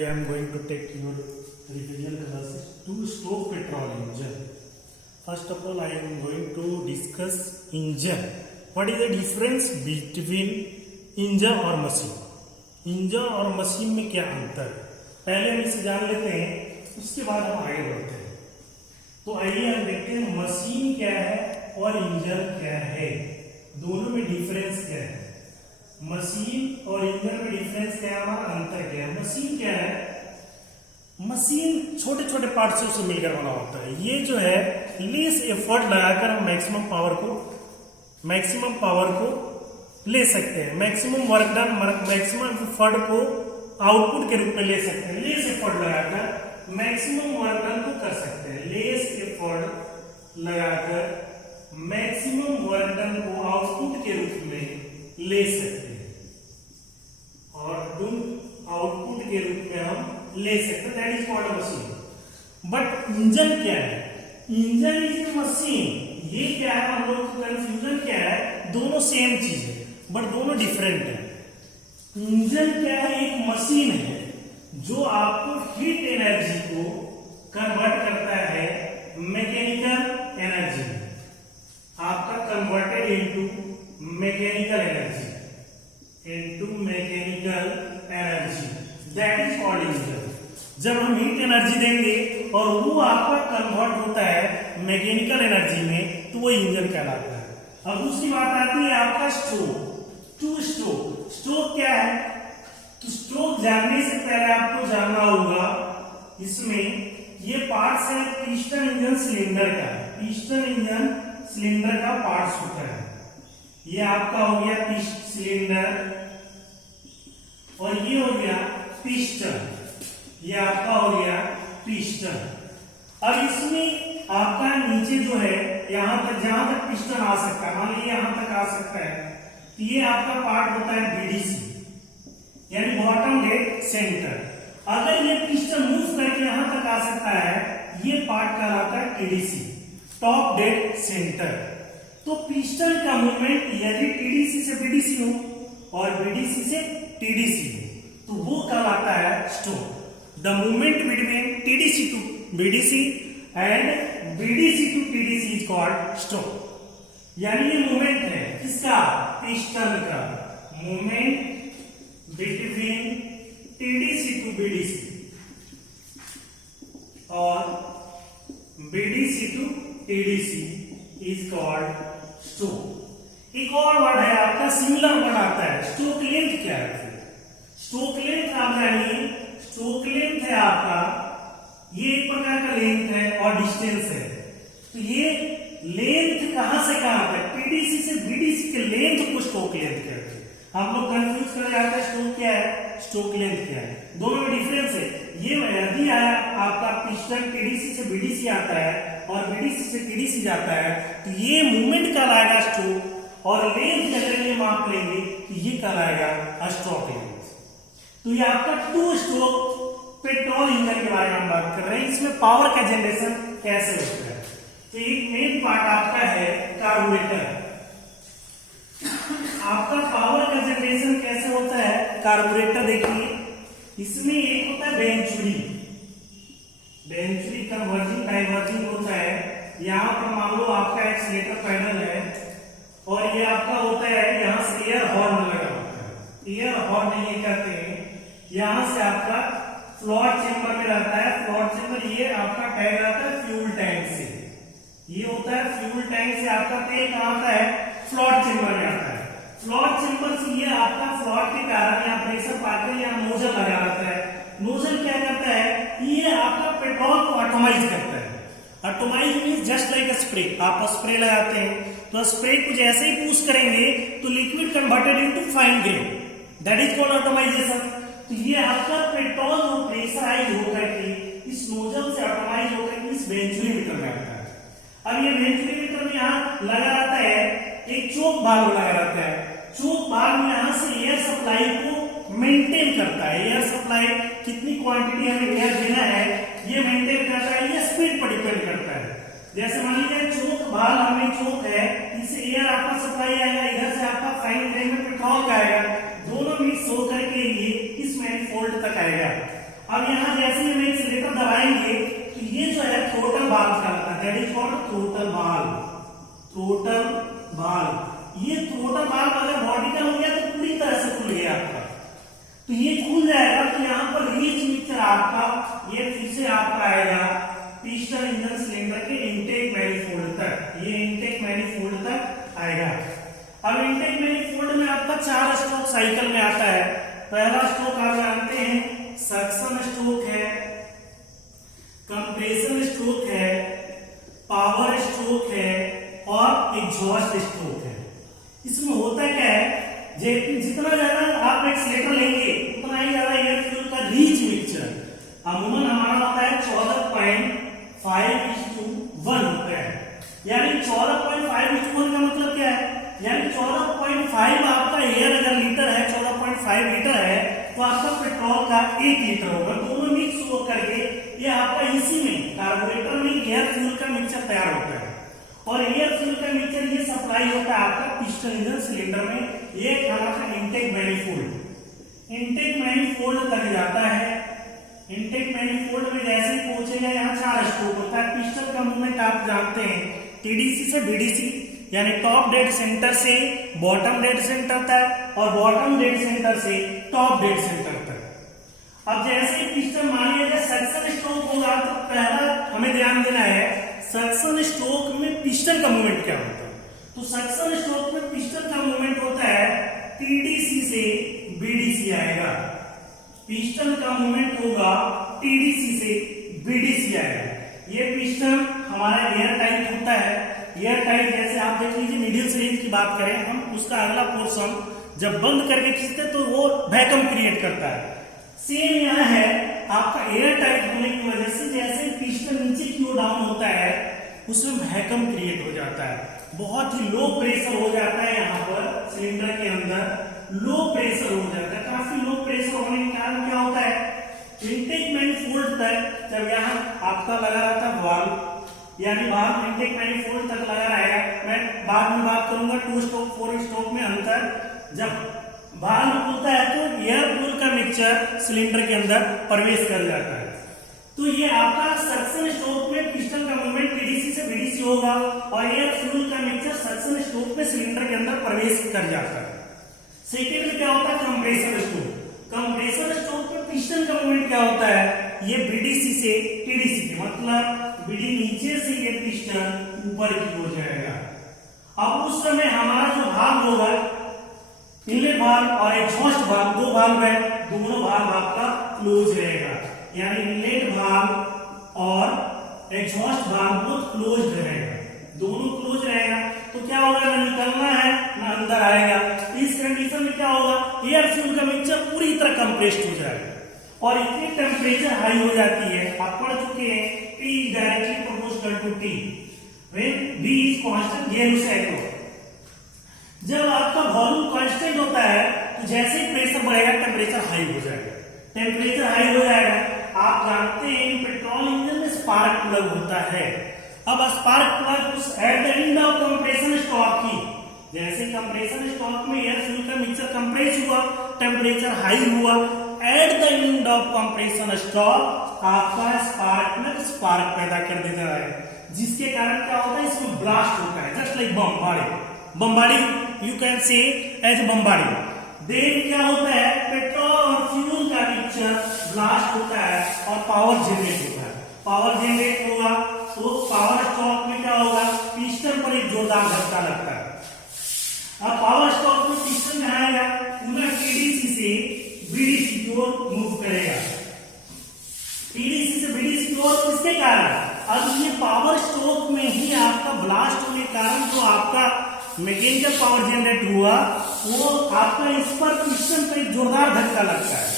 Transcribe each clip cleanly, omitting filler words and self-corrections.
Today I am going to take your revision classes to stroke petrol engine. First of all, I am going to discuss engine. What is the difference between engine और machine? Engine और machine में क्या अंतर है, पहले हम इसे जान लेते हैं, उसके बाद हम आगे बढ़ते हैं। तो आइए हम देखते हैं मशीन क्या है और इंजन क्या है, दोनों में डिफरेंस क्या है। मशीन और इंजन में डिफरेंस क्या है, हमारा अंतर क्या है। मशीन क्या है, मशीन छोटे छोटे पार्ट्स से मिलकर बना होता है। ये जो है लेस एफर्ट लगाकर हम मैक्सिमम पावर को ले सकते हैं, maximum work done, maximum effort को आउटपुट के रूप में ले सकते हैं। लेस एफर्ट लगाकर मैक्सिमम वर्क डन को कर सकते हैं। लेस एफर्ट लगाकर मैक्सिमम वर्क डन को आउटपुट के रूप में ले सकते हैं और आउटपुट के रूप में हम ले सकते हैं। That is called machine. But engine क्या है, इंजन इज ए मशीन। ये क्या है, हम लोग को कंफ्यूजन क्या है, दोनों सेम चीज है बट दोनों डिफरेंट है। इंजन क्या है, एक मशीन है जो आपको हीट एनर्जी को कन्वर्ट करता है मैकेनिकल एनर्जी में। आपका converted into mechanical energy, that is called engine. जब हम हीट एनर्जी देंगे और वो आपका कन्वर्ट होता है मैकेनिकल एनर्जी में, तो वो इंजन कहलाता है। अब दूसरी बात आती है आपका स्ट्रोक। स्ट्रोक क्या है, तो स्ट्रोक जानने से पहले आपको जानना होगा इसमें ये पार्ट्स है पिस्टन इंजन सिलेंडर का। पिस्टन इंजन सिलेंडर का पार्ट्स होता है। ये आपका हो गया पिस्टन सिलेंडर और ये हो गया पिस्टन, ये आपका हो गया पिस्टन। अब इसमें आपका नीचे जो है यहां तक, जहां तक पिस्टन आ सकता है, मान लीजिए यहां तक आ सकता है, तो ये आपका पार्ट होता है बीडीसी यानी बॉटम डेड सेंटर। अगर ये पिस्टन मूव करके यहां तक आ सकता है, ये पार्ट कहलाता है टीडीसी, टॉप डेड सेंटर। तो पिस्टन का मूवमेंट यदि टीडीसी से बीडीसी हो और बीडीसी से टीडीसी हो, तो वो कहलाता है stroke. The movement between TDC to BDC and BDC to TDC is called stroke. यानी ये मूवमेंट है किसका, पिस्टन का। Movement between TDC to BDC और BDC to TDC is called stroke. एक और वर्ड है आपका, सिमिलर वर्ड आता है, स्ट्रोक लेंथ क्या है। स्ट्रोक लेंथ आप जानिए, स्ट्रोक लेंथ है आपका, ये एक प्रकार का लेंथ है और डिस्टेंस है। तो ये लेंथ कहां से कहां तक, टीडीसी से बीडीसी के लेंथ को स्ट्रोक लेंथ कहते हैं। हम लोग कंफ्यूज कर जाते हैं स्ट्रोक क्या है, स्ट्रोक लेंथ क्या है, दोनों में डिफरेंस है। ये यदि आपका पिस्टन टीडीसी से बीडीसी आता है और बीडीसी से टीडीसी जाता है, तो ये मूवमेंट कहलाएगा स्ट्रोक, और लेंथ अगर ये माप लेंगे तो ये कहलाएगा स्ट्रोक लेंथ। तो ये आपका टू स्ट्रोक पेट्रोल इंजन के बारे में हम बात कर रहे हैं। इसमें पावर का जनरेशन कैसे होता है, तो एक मेन पार्ट आपका है कार्बोरेटर। आपका पावर का जनरेशन कैसे होता है, कार्बोरेटर देखिए, इसमें एक होता है वेंचुरी कन्वर्जिंग डाइवर्जिंग होता है। यहाँ पर मान लो आपका एक्सीलरेटर पैडल है और ये आपका होता है, यहाँ से एयर हॉर्न लगा होता है। एयर हॉर्न ये कहते हैं, यहाँ से आपका फ्लोट चेंबर में रहता है। फ्लोट चेंबर ये आपका टैग रहता है फ्यूल टैंक से, ये होता है फ्यूल टैंक से आपका तेल कहाँ आता है, फ्लोट चेंबर में आता है। फ्लोट चेंबर से ये आपका फ्लोट के कारण यहाँ प्रेशर पाकर यहाँ नोजल लगा रहता है। नोजल क्या करता है, ये आपका पेट्रोल को एटमाइज करता है। एटमाइज मींस जस्ट लाइक अ स्प्रे। आप स्प्रे लगाते हैं तो स्प्रे को जैसे ही पुश करेंगे तो liquid converted into fine grain, that is called atomization. तो ये आपका पेट्रोल जो प्रेशराइज होकर के इस नोजल से एटमाइज होकर के इस वेंचुरी मीटर में आता है। अब ये वेंचुरी मीटर में यहाँ लगा रहता है एक चोक वाल्व लगा रहता है। चोक वाल्व में यहाँ से एयर सप्लाई को मेंटेन करता है। एयर सप्लाई कितनी क्वांटिटी हमें एयर देना है ये मेंटेन करता है, ये स्पीड पर डिपेंड करता है। जैसे मान लीजिए चोक वाल्व हमें चोक है, इससे एयर आपका सप्लाई आएगा, इधर से आपका फाइन ग्रेन में पेट्रोल का आएगा, दोनों मिक्स होकर के ये इस मैनिफोल्ड तक आएगा। अब यहाँ जैसे ही हम एक्सीलरेटर दबाएंगे तो ये जो है थ्रोटल वाल्व कहलाता है, that is called throttle valve. Throttle valve, ये थ्रोटल वाल्व अगर वर्टिकल हो गया तो पूरी तरह से खुल गया आपका, तो ये खुल जाएगा तो यहाँ पर रिच मिक्सचर आपका ये फिर से आपका आएगा पिस्टन इंजन सिलेंडर के इनटेक मैनिफोल्ड तक, ये इनटेक मैनिफोल्ड तक आएगा। अब इनटेक मैनिफोल्ड में आपका 4 स्ट्रोक साइकिल में आता है। पहला स्ट्रोक आप जानते हैं सक्शन स्ट्रोक है, कंप्रेशन स्ट्रोक है, पावर स्ट्रोक है और एग्जॉस्ट स्ट्रोक है। इसमें होता क्या है, जितना ज्यादा आप एक्सीलरेटर लेंगे उतना ही ज्यादा एयर फ्यूल का रीच मिक्सचर अमूमन हमारा होता है 14.5:1 होता है, यानी 14.5:1 का मतलब क्या है, यानी 14.5 आपका एयर अगर लीटर है, 14.5 लीटर है तो आपका पेट्रोल का 1 लीटर होगा। दोनों मिक्स हो करके ये आपका इसी में कार्बोरेटर में एयर फ्यूल का मिक्सचर तैयार होता है और एयर फ्यूल का मिक्सचर ये सप्लाई होता है आपका पिस्टन इंजन सिलेंडर में। ये कहलाता है इनटेक मैनिफोल्ड। इनटेक मैनिफोल्ड तक जाता है। इनटेक मैनिफोल्ड में जैसे ही पहुंचेगा यहाँ 4 स्ट्रोक होता है। पिस्टन का मूवमेंट आप जानते हैं टीडीसी से बीडीसी, यानी टॉप डेड सेंटर से बॉटम डेड सेंटर तक और बॉटम डेड सेंटर से टॉप डेड सेंटर तक। अब जैसे ही पिस्टन मान लीजिए सक्शन स्ट्रोक होगा तो पहला हमें ध्यान देना है सक्शन स्ट्रोक में पिस्टन का मूवमेंट क्या होता है। तो सक्शन स्ट्रोक में पिस्टन का मूवमेंट होता है टीडीसी से बीडीसी आएगा, पिस्टन का मूवमेंट होगा टीडीसी से बीडीसी आएगा। ये पिस्टन हमारा एयर टाइट होता है। एयर टाइट जैसे आप देख लीजिए मिडिल सिरिंज की बात करें हम, उसका अगला पोर्शन जब बंद करके खींचते तो वो वैक्यूम क्रिएट करता है। सेम यहाँ है आपका एयर टाइट होने की वजह से जैसे पिस्टन नीचे की ओर डाउन होता है उसमें वैक्यूम क्रिएट हो जाता है, बहुत ही लो प्रेशर हो जाता है। यहाँ पर सिलेंडर के अंदर लो प्रेशर हो जाता है। काफी लो प्रेशर होने के कारण क्या होता है इनटेक मैनिफोल्ड तक जब यहाँ आपका लगा रहता है वाल्व, यानी वाल्व इनटेक मैनिफोल्ड तक लगा रहेगा। मैं बाद में बात करूंगा 2 स्ट्रोक 4 स्ट्रोक में अंतर। जब वाल्व खुलता है तो एयर फ्यूल का मिक्सचर सिलेंडर के अंदर प्रवेश कर जाता है। तो ये आपका सक्शन स्ट्रोक में पिस्टन का मूवमेंट टीडीसी से बीडीसी होगा और एयर फ्यूल का मिक्सचर सक्शन स्ट्रोक में सिलेंडर के अंदर प्रवेश कर जाता है। सेकेंड में क्या होता है कंप्रेसर स्ट्रोक। कंप्रेसर स्ट्रोक में पिस्टन का मूवमेंट क्या होता है, ये बीडीसी से टीडीसी के मतलब बीडी नीचे से ये पिस्टन ऊपर की ओर जाएगा। अब उस समय हमारा जो भाग होगा इनलेट वाल्व और एग्जॉस्ट वाल्व, 2 वाल्व है, दोनों वाल्व आपका क्लोज रहेगा, यानी इनलेट वाल्व और एग्जॉस्ट वाल्व बोथ क्लोज रहेगा, दोनों क्लोज रहेगा। तो क्या होगा, ना निकलना है ना अंदर आएगा। इस कंडीशन में क्या होगा, एयर फ्यूल का मिक्सचर पूरी तरह कंप्रेस्ड हो जाएगा और इतनी टेम्परेचर हाई हो जाती है, आप पढ़ चुके हैं P is directly proportional to T when V is constant गेल साइक्लो। जब आपका वॉल्यूम कांस्टेंट होता है तो जैसे ही प्रेशर बढ़ेगा टेम्परेचर हाई हो जाएगा, टेम्परेचर हाई हो जाएगा। आप जानते हैं पेट्रोल इंजन में स्पार्क प्लग होता है। अब स्पार्क प्लग उस at the end of compression stroke की, जैसे कंप्रेशन स्टॉक में एयर फ्यूल का मिक्सचर कंप्रेस हुआ, टेम्परेचर हाई हुआ, at the end of compression stroke आपका स्पार्क प्लग स्पार्क पैदा कर देता है, जिसके कारण क्या होता है इसमें ब्लास्ट होता है, जस्ट लाइक बम्बारी यू कैन से एज बम्बारी। देन क्या होता है पेट्रोल और फ्यूल का मिक्सचर ब्लास्ट होता है और पावर जनरेट होता है। पावर जनरेट होगा तो पावर स्टॉक में क्या होगा, पिस्टन पर एक जोरदार झटका लगता है। अब पावर स्टॉक में पिस्टन में आएगा, पूरा टीडीसी से बीडीसी की ओर मूव करेगा। टीडीसी से बीडीसी की ओर किसके कारण, अब ये पावर स्ट्रोक में ही आपका ब्लास्ट होने के कारण जो आपका मैकेनिकल पावर जनरेट हुआ वो आपका इस पर पिस्टन पर एक जोरदार धक्का लगता है।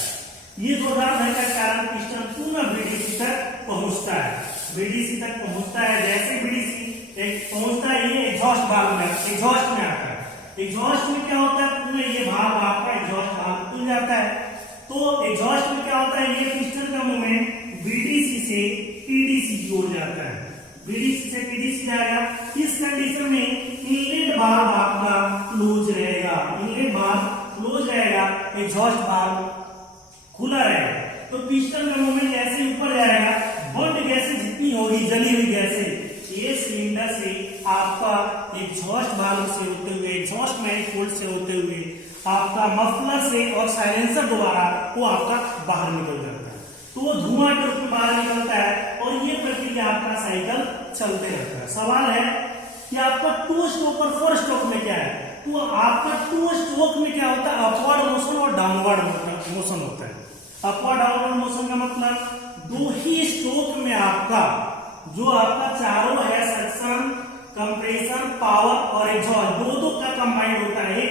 ये जोरदार धक्का के कारण पिस्टन पूरा बीडीसी तक पहुंचता है। बीडीसी तक पहुंचता है, जैसे बीडीसी एक पहुंचता है ये एग्जॉस्ट वाल्व में, एग्जॉस्ट में आता है। एग्जॉस्ट में क्या होता है, पूरा ये भाग आपका एग्जॉस्ट वाल्व खुल जाता है। तो एग्जॉस्ट में क्या होता है, ये पिस्टन का मूवमेंट बीडीसी से टीडीसी की ओर जाता है, बीडीसी से टीडीसी जाएगा। इस कंडीशन में इनलेट वाल्व आपका क्लोज रहेगा, इनलेट वाल्व क्लोज रहेगा, एग्जॉस्ट वाल्व खुला रहेगा। तो पिस्टन का मूवमेंट जैसे ऊपर जाएगा, बर्न्ड गैसें जितनी होगी, जली हुई गैसें, ये सिलेंडर से आपका एग्जॉस्ट वाल्व से होते हुए, एग्जॉस्ट मैनिफोल्ड से होते हुए, आपका मफलर से और साइलेंसर द्वारा वो आपका बाहर निकल जाता है। तो वो धुआं के रूप में बाहर निकलता है और ये प्रक्रिया आपका साइकिल चलते रहता है। सवाल है कि आपका टू स्ट्रोक और फोर स्ट्रोक में क्या है? तो आपका टू स्ट्रोक में क्या होता है? अपवर्ड मोशन और डाउनवर्ड मोशन होता है। अपवर्ड डाउनवर्ड मोशन का मतलब दो ही स्ट्रोक में आपका जो आपका चारों है, सक्शन, कंप्रेशन, पावर और एग्जॉस्ट, दो का कंबाइंड होता है।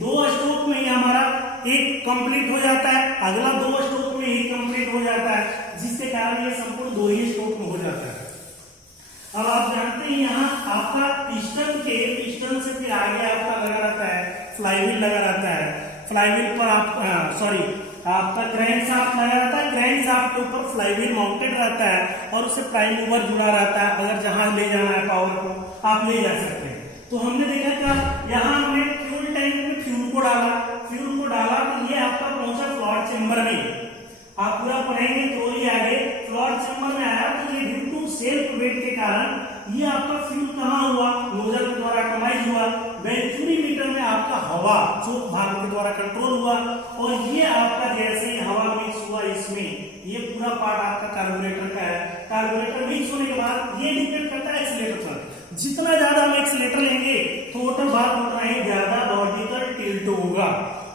दो स्ट्रोक में ही हमारा एक कंप्लीट हो जाता है, अगला दो स्ट्रोक में ही कंप्लीट हो जाता है, जिसके कारण ये संपूर्ण दो ही स्ट्रोक में हो जाता है। अब आप जानते हैं यहाँ आपका पिस्टन से फिर आगे आपका लगा रहता है फ्लाईव्हील लगा रहता है। फ्लाईव्हील पर आपका क्रैंकशाफ्ट लगा रहता है। क्रैंकशाफ्ट के ऊपर फ्लाईव्हील माउंटेड रहता है और उससे प्राइम मूवर जुड़ा रहता है। अगर जहां ले जाना है पावर को, आप ले जा सकते हैं। तो हमने देखा था यहाँ हमने फ्यूल टैंक में फ्यूल को डाला तो ये आपका पहुंचा फ्लॉट चेंबर में। आप पूरा पढ़ेंगे तो ये आगे फ्लॉट चेंबर में आया, तो ये ड्यू टू सेल्फ वेट के कारण ये आपका फ्यूल कहाँ हुआ? नोजल के द्वारा कमाई हुआ। वेंचुरी मीटर में आपका हवा चोक भाग के द्वारा कंट्रोल हुआ और ये आपका जैसे हवा मिक्स हुआ इसमें, ये पूरा पार्ट आपका कार्बोरेटर का है। कार्बोरेटर मिक्स होने के बाद ये डिपेंड करता है एक्सीलरेटर पर। जितना ज्यादा हम एक्सीलरेटर लेंगे टोटल भाग उतना ही ज्यादा वर्टिकल टिल्ट होगा,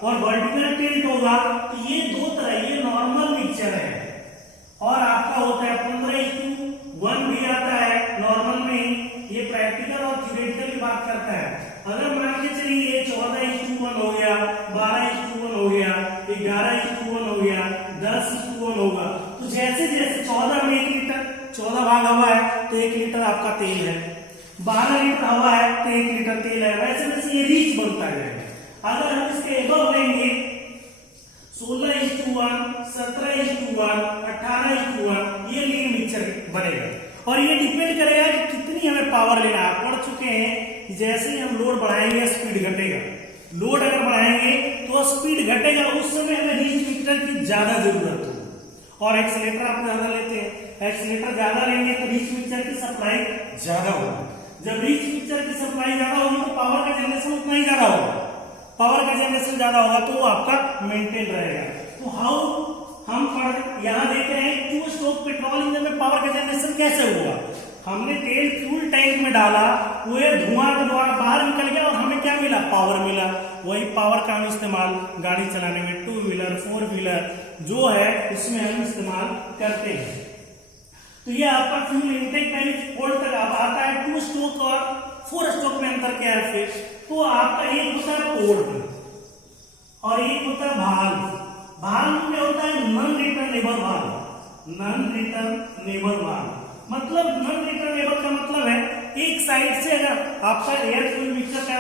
और वर्टिकल टिल्ट होगा तो ये दो तरह, ये नॉर्मल मिक्सचर है और आपका होता है 15:1 भी आता है नॉर्मल में। ये प्रैक्टिकल और थ्योरेटिकल की बात करता है। अगर मान के चलिए ये 14:1 हो गया, 12:1 हो गया, 11:1 हो गया, 10:1 होगा, तो जैसे जैसे 14 में 1 लीटर, 14 भाग हवा है तो 1 लीटर आपका तेल है, 12 लीटर हवा है तो 1 लीटर तेल है। वैसे वैसे ये रीच बनता है। अगर हम इसके एबव लेंगे 16:1, 17:1, 18:1, ये लीन मिक्सचर बनेगा और ये डिपेंड करेगा कि कितनी हमें पावर लेना है। पढ़ चुके हैं जैसे ही हम लोड बढ़ाएंगे स्पीड घटेगा। लोड अगर बढ़ाएंगे तो स्पीड घटेगा, उस समय हमें रीच मिक्सचर की ज्यादा जरूरत होगी। और एक्सीलरेटर आप ज्यादा लेते हैं, एक्सीलरेटर ज्यादा लेंगे तो रीच मिक्सचर की सप्लाई ज्यादा होगी। जब रीच मिक्सचर की सप्लाई ज्यादा होगी तो पावर का जनरेशन उतना ही ज्यादा होगा। पावर का जनरेशन ज्यादा होगा तो वो आपका मेंटेन रहेगा। तो हाउ हम यहाँ देख रहे हैं टू स्ट्रोक पेट्रोल इंजन में पावर का जनरेशन कैसे हुआ। हमने तेल फ्यूल टैंक में डाला, वो धुआं के द्वारा बाहर निकल गया और हमें क्या मिला? पावर मिला। वही पावर का हम इस्तेमाल गाड़ी चलाने में, 2 व्हीलर 4 व्हीलर जो है उसमें हम इस्तेमाल करते हैं। तो ये आपका फ्यूल इनटेक पहले फोल्ड तक आता है। 2 स्ट्रोक और 4 स्ट्रोक में अंतर क्या है फिर? तो आपका एक होता है पोर्ट और एक होता है भाल्व। भाल्व में होता है non returnable valve. Non returnable valve मतलब नॉन रिटर्नेबल का मतलब है एक साइड से अगर आपका एयर फ्यूल मिक्सचर का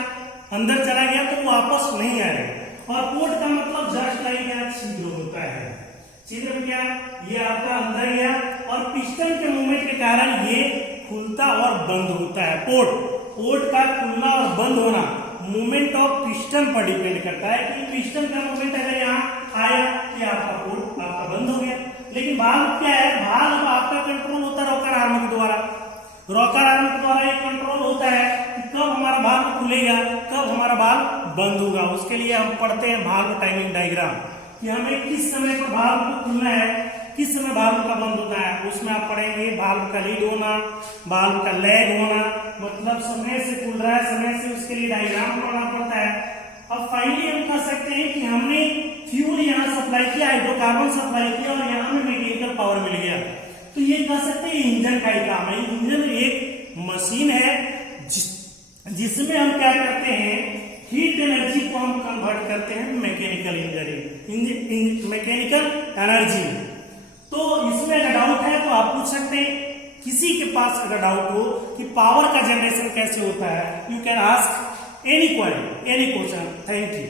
अंदर चला गया तो वो वापस नहीं आएगा। और पोर्ट का मतलब जस्ट लाइक छिद्र होता है। छिद्र में क्या? ये आपका अंदर गया और पिस्टन के मूवमेंट के कारण ये खुलता और बंद होता है। पोर्ट का खुलना और बंद होना मूवमेंट ऑफ पिस्टन पर डिपेंड करता है कि पिस्टन का मूवमेंट अगर यहाँ आया कि आपका पोर्ट आपका बंद हो गया। लेकिन वाल्व क्या है? वाल्व आपका कंट्रोल होता है रॉकर आर्म के द्वारा। रॉकर आर्म के द्वारा एक कंट्रोल होता है कि कब हमारा वाल्व खुलेगा, कब हमारा वाल्व बंद होगा। उसके लिए हम पढ़ते हैं वाल्व टाइमिंग डायग्राम कि हमें किस समय पर वाल्व को खुलना है, किस समय वाल्व का बंद होता है। उसमें आप पढ़ेंगे वाल्व का लीड होना, वाल्व का लैग होना, मतलब समय से खुल रहा है, समय से उसके लिए डायग्राम पढ़ना पड़ता है। अब फाइनली हम कह सकते हैं कि हमने फ्यूल यहाँ सप्लाई किया, हाइड्रोकार्बन सप्लाई किया और यहाँ हमें मैकेनिकल पावर मिल गया। तो ये कह सकते हैं इंजन का ही काम है। इंजन एक मशीन है जिसमें हम क्या करते हैं, हीट एनर्जी को हम कन्वर्ट करते हैं मैकेनिकल मैकेनिकल एनर्जी। तो इसमें अगर डाउट है तो आप पूछ सकते हैं, किसी के पास अगर डाउट हो कि पावर का जनरेशन कैसे होता है, you can ask any question. Thank you.